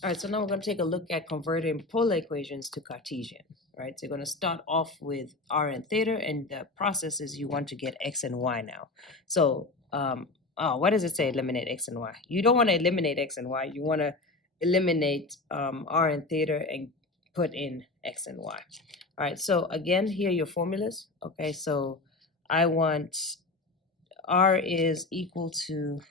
All right, so now we're going to take a look at converting polar equations to Cartesian. All right, so you're going to start off with r and theta, and the process is you want to get x and y now. So, what does it say? Eliminate x and y. You don't want to eliminate x and y. You want to eliminate r and theta and put in x and y. All right, so again, here are your formulas. Okay, so I want r is equal to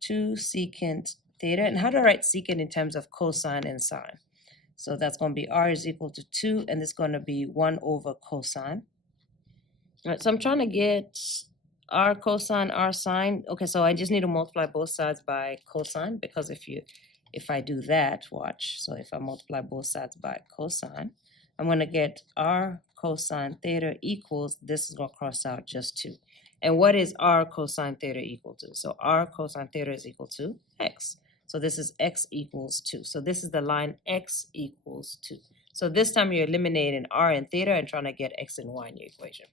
2 secant theta. And how do I write secant in terms of cosine and sine? So that's going to be r is equal to 2, and it's going to be 1 over cosine. All right, so I'm trying to get r cosine, r sine. Okay, so I just need to multiply both sides by cosine, because if I do that, watch. So if I multiply both sides by cosine, I'm going to get r cosine theta equals, this is going to cross out just 2. And what is r cosine theta equal to? So r cosine theta is equal to x. So this is x equals 2. So this is the line x equals 2. So this time you're eliminating r and theta and trying to get x and y in your equation.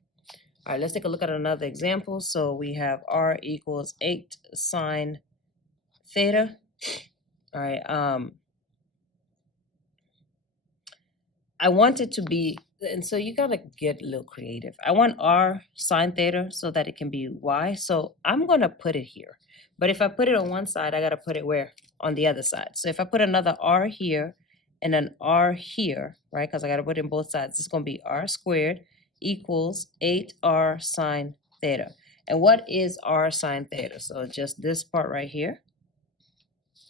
All right, let's take a look at another example. So we have r equals 8 sine theta. All right, I want it to be, and so you gotta get a little creative. I want r sine theta so that it can be y. So I'm gonna put it here. But if I put it on one side, I gotta put it where? On the other side. So if I put another r here and an r here, right? Because I gotta put it in both sides, it's gonna be r squared equals 8r sine theta. And what is r sine theta? So just this part right here,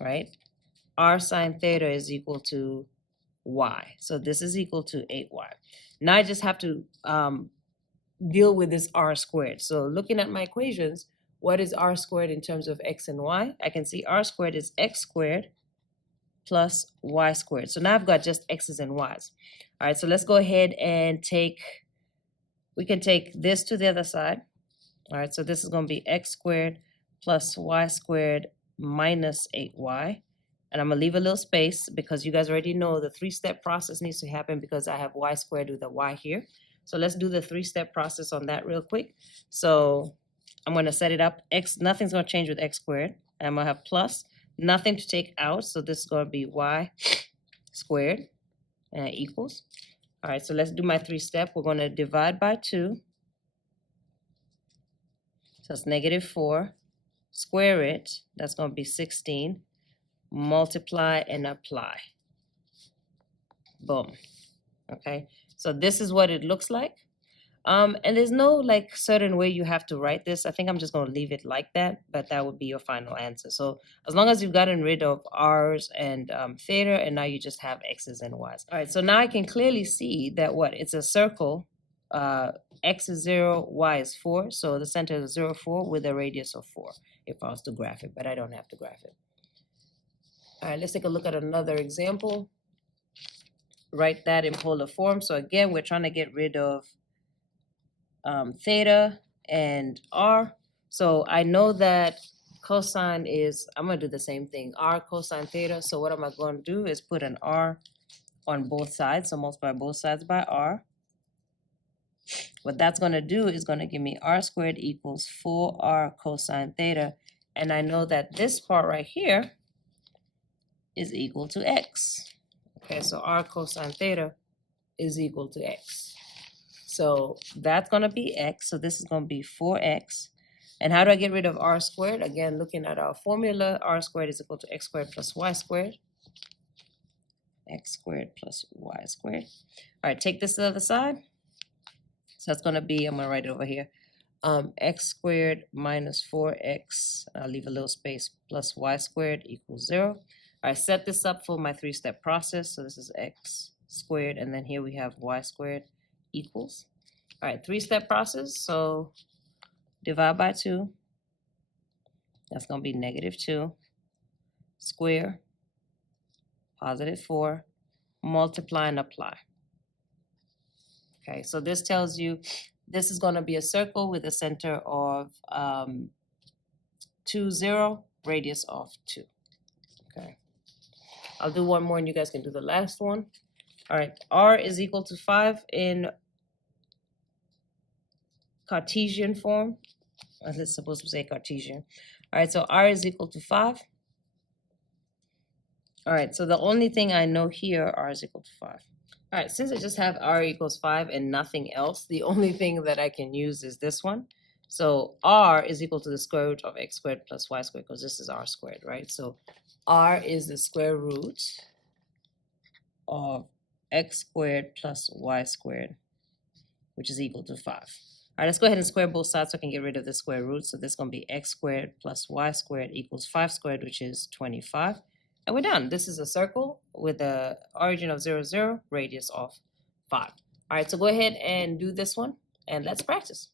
right? R sine theta is equal to y. So this is equal to 8y. Now I just have to deal with this r squared. So looking at my equations, what is r squared in terms of x and y? I can see r squared is x squared plus y squared. So now I've got just x's and y's. All right, so let's go ahead and we can take this to the other side. All right, so this is going to be x squared plus y squared minus 8y. And I'm going to leave a little space because you guys already know the 3-step process needs to happen because I have y squared with a y here. So let's do the 3-step process on that real quick. So I'm going to set it up. Nothing's going to change with x squared. And I'm going to have plus, nothing to take out. So this is going to be y squared equals. All right, so let's do my 3-step. We're going to divide by 2. So it's negative 4. Square it. That's going to be 16. Multiply and apply. Boom. Okay, so this is what it looks like. And there's no like certain way you have to write this. I think I'm just going to leave it like that, but that would be your final answer. So as long as you've gotten rid of r's and theta, and now you just have x's and y's. All right, so now I can clearly see that it's a circle. X is 0, y is 4. So the center is 0, 4 with a radius of 4 if I was to graph it, but I don't have to graph it. All right, let's take a look at another example. Write that in polar form. So again, we're trying to get rid of theta and r. So I know that cosine is, I'm going to do the same thing, r cosine theta. So what am I going to do is put an r on both sides. So multiply both sides by r. What that's going to do is going to give me r squared equals 4r cosine theta. And I know that this part right here is equal to x. Okay, so r cosine theta is equal to x. So that's going to be x. So this is going to be 4x. And how do I get rid of r squared? Again, looking at our formula, r squared is equal to x squared plus y squared. X squared plus y squared. All right, take this to the other side. So that's going to be, I'm going to write it over here, x squared minus 4x, I'll leave a little space, plus y squared equals 0. I set this up for my 3-step process. So this is x squared, and then here we have y squared equals. All right, 3-step process. So divide by 2. That's going to be negative 2. Square, positive 4. Multiply and apply. Okay, so this tells you this is going to be a circle with a center of 2, 0, radius of 2. Okay. I'll do one more and you guys can do the last one. All right, r is equal to 5 in Cartesian form. It's supposed to say Cartesian. All right, so r is equal to 5. All right, so the only thing I know here, r is equal to 5. All right, since I just have r equals 5 and nothing else, the only thing that I can use is this one. So r is equal to the square root of x squared plus y squared, because this is r squared, right? So r is the square root of x squared plus y squared, which is equal to 5. All right, let's go ahead and square both sides so I can get rid of the square root. So this is going to be x squared plus y squared equals 5 squared, which is 25. And we're done. This is a circle with the origin of 0, 0, radius of 5. All right, so go ahead and do this one, and let's practice.